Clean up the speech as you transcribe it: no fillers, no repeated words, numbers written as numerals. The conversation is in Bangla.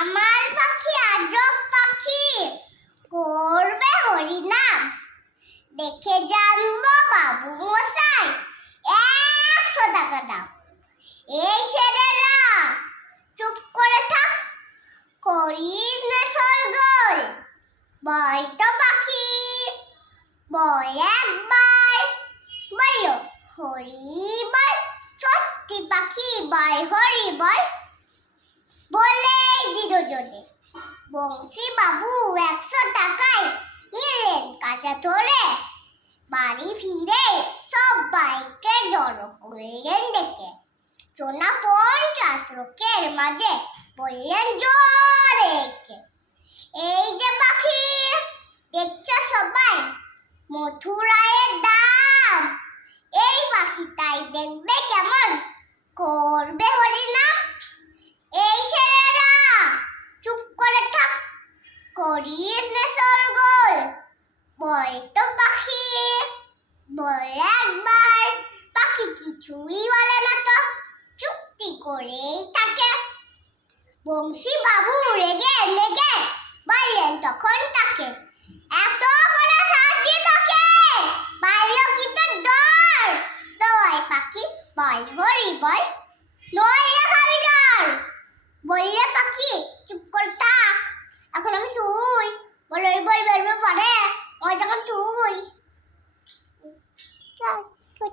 আমার পাখি আজব পাখি, করবে হরিনাম। দেখে জানবো বাবু মশাই, 100 টাকা দাম। এই ছেলেরা চুপ করে থাক, করিস না সরগোল। বল তো পাখি, বল একবার, বলো হরি বল। সত্যি পাখি বল হরি বল। বলেই দিল জোরে। বংশী বাবু 100 টাকায় নিলেন কাঁচা ধরে। বাড়ি ফিরে সবাইকে জড়ো করলেন ডেকে। সোনা 50 লোকের মাঝে বললেন জোরে একে, এই যে পাখি দেখছো সবাই, মথুরায়ের দাম। এই পাখিটাই দেখবে কেমন, করবে হরিনাম। এই ছেলেরা চুপ করে থাক, করিস না সরগোল। বল তো পাখি, বল একবার। পাখি কিছুই বলে না তো, চুপটি করেই থাকে। বংশী বাবু রেগে মেগে বললেন তখন তাকে, এত করে সাজিয়ে তোকে, পারল কি তোর ডর? দোয়াই পাখি বল হরি বল, নইলে খাবি ডর। বললে